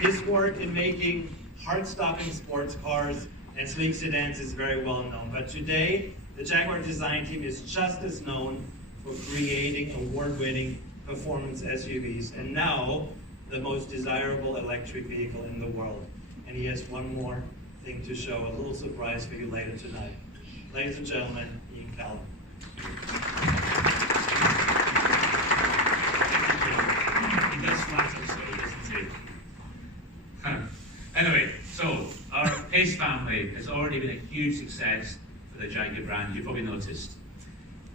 His work in making heart-stopping sports cars and sleek sedans is very well known, but today the Jaguar design team is just as known for creating award-winning performance SUVs, and now the most desirable electric vehicle in the world. And he has one more thing to show, a little surprise for you later tonight. Ladies and gentlemen, Ian CALLUM. He does flatter, so doesn't he? Anyway, so our Pace family has already been a huge success for the Jaguar brand, you've probably noticed.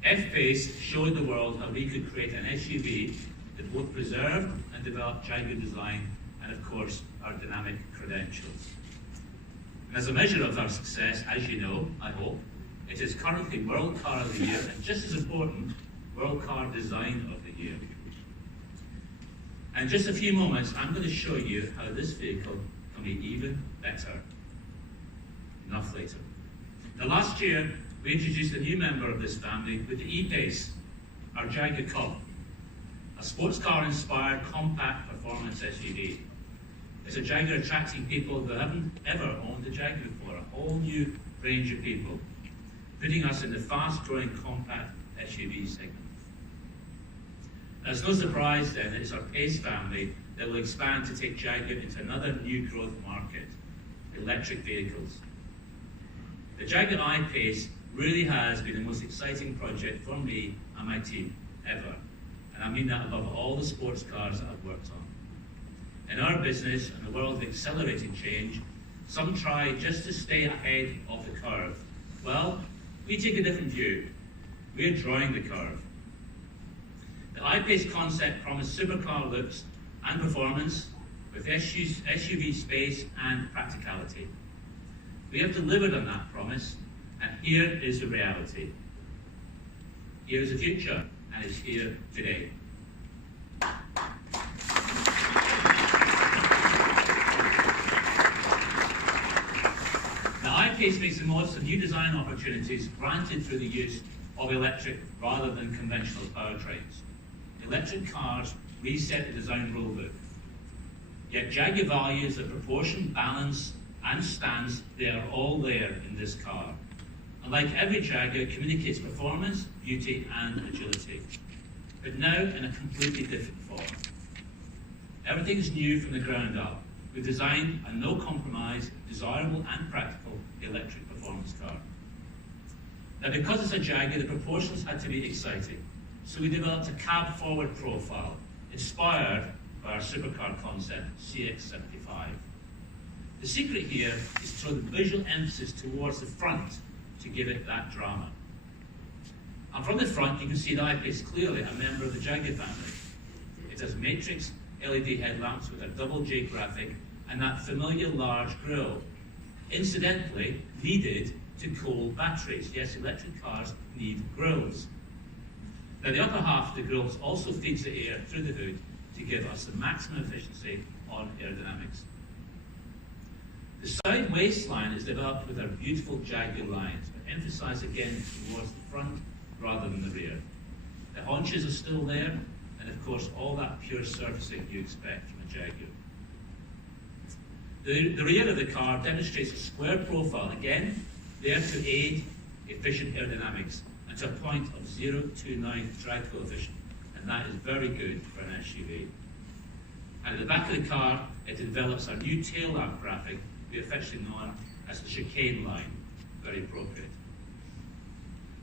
F-Pace showed the world how we could create an SUV that both preserved and developed Jaguar design and, of course, our dynamic credentials. And as a measure of our success, as you know, I hope, it is currently World Car of the Year, and just as important, World Car Design of the Year. In just a few moments, I'm going to show you how this vehicle can be even better. Enough later. Now, last year, we introduced a new member of this family with the I-Pace, our Jaguar CALLUM, a sports car-inspired compact performance SUV. It's a Jaguar attracting people who haven't ever owned a Jaguar before, a whole new range of people, putting us in the fast-growing compact SUV segment. Now, it's no surprise then that it's our Pace family that will expand to take Jaguar into another new growth market, electric vehicles. The Jaguar I-Pace really has been the most exciting project for me and my team ever. And I mean that above all the sports cars that I've worked on. In our business and the world of accelerating change, some try just to stay ahead of the curve. Well, we take a different view. We're drawing the curve. The I-Pace concept promised supercar looks and performance with SUV space and practicality. We have delivered on that promise, and here is the reality. Here is the future, and it's here today. The I-Pace makes the most of new design opportunities granted through the use of electric rather than conventional powertrains. Electric cars reset the design rulebook. Yet Jaguar values of proportion, balance, and stance, they are all there in this car. And like every Jaguar, it communicates performance, beauty, and agility, but now in a completely different form. Everything is new from the ground up. We've designed a no-compromise, desirable and practical electric performance car. Now, because it's a Jaguar, the proportions had to be exciting, so we developed a cab-forward profile inspired by our supercar concept, CX-75. The secret here is to throw the visual emphasis towards the front to give it that drama. And from the front, you can see the I-Pace clearly a member of the Jaguar family. It has matrix LED headlamps with a double J graphic and that familiar large grille, incidentally needed to cool batteries. Yes, electric cars need grilles. Now, the upper half of the grilles also feeds the air through the hood to give us the maximum efficiency on aerodynamics. The side waistline is developed with our beautiful Jaguar lines, but emphasized again towards the front rather than the rear. The haunches are still there, and of course all that pure surfacing you expect from a Jaguar. The rear of the car demonstrates a square profile, again, there to aid efficient aerodynamics, and to a point of 0.29 drag coefficient, and that is very good for an SUV. And at the back of the car, it develops our new tail lamp graphic, we affectionately known as the chicane line, very appropriate.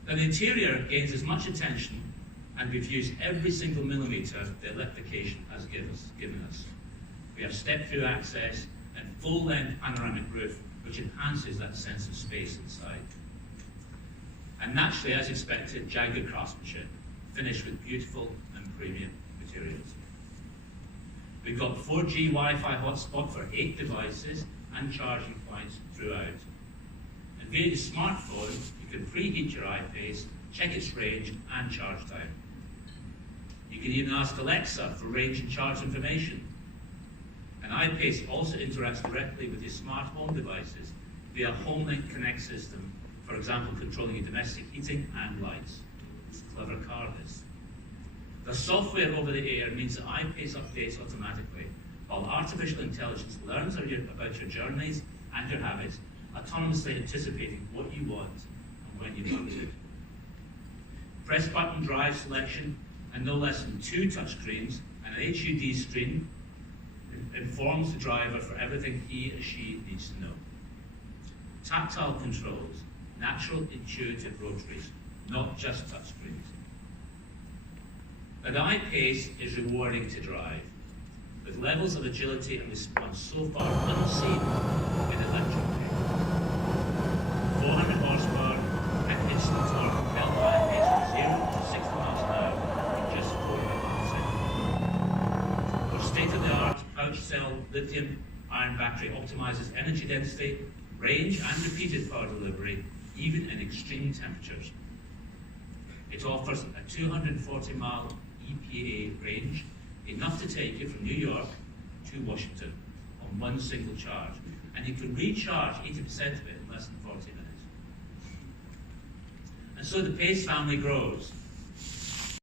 Now, the interior gains as much attention, and we've used every single millimetre the electrification has given us. We have step-through access and full-length panoramic roof, which enhances that sense of space inside. And naturally, as expected, Jaguar craftsmanship, finished with beautiful and premium materials. We've got 4G Wi-Fi hotspot for 8 devices and charging points throughout. And via your smartphone, you can preheat your I-Pace, check its range and charge time. You can even ask Alexa for range and charge information. And I-Pace also interacts directly with your smart home devices via a HomeLink Connect system, for example, controlling your domestic heating and lights. It's a clever car, this. The software over the air means that I-Pace updates automatically, while artificial intelligence learns about your journeys and your habits, autonomously anticipating what you want and when you want it. Press button drive selection and no less than 2 touchscreens and an HUD screen informs the driver for everything he or she needs to know. Tactile controls, natural intuitive rotaries, not just touchscreens. Now, the I-Pace is rewarding to drive, with levels of agility and response so far unseen in electric vehicles. 400 horsepower and instant torque propelled the I-Pace from 0 to 60 miles an hour in just 4 seconds. Our state-of-the-art pouch cell lithium-ion battery optimizes energy density, range and repeated power delivery, even in extreme temperatures. It offers a 240-mile EPA range, enough to take you from New York to Washington on one single charge, and you can recharge 80% of it in less than 40 minutes. And so the Pace family grows.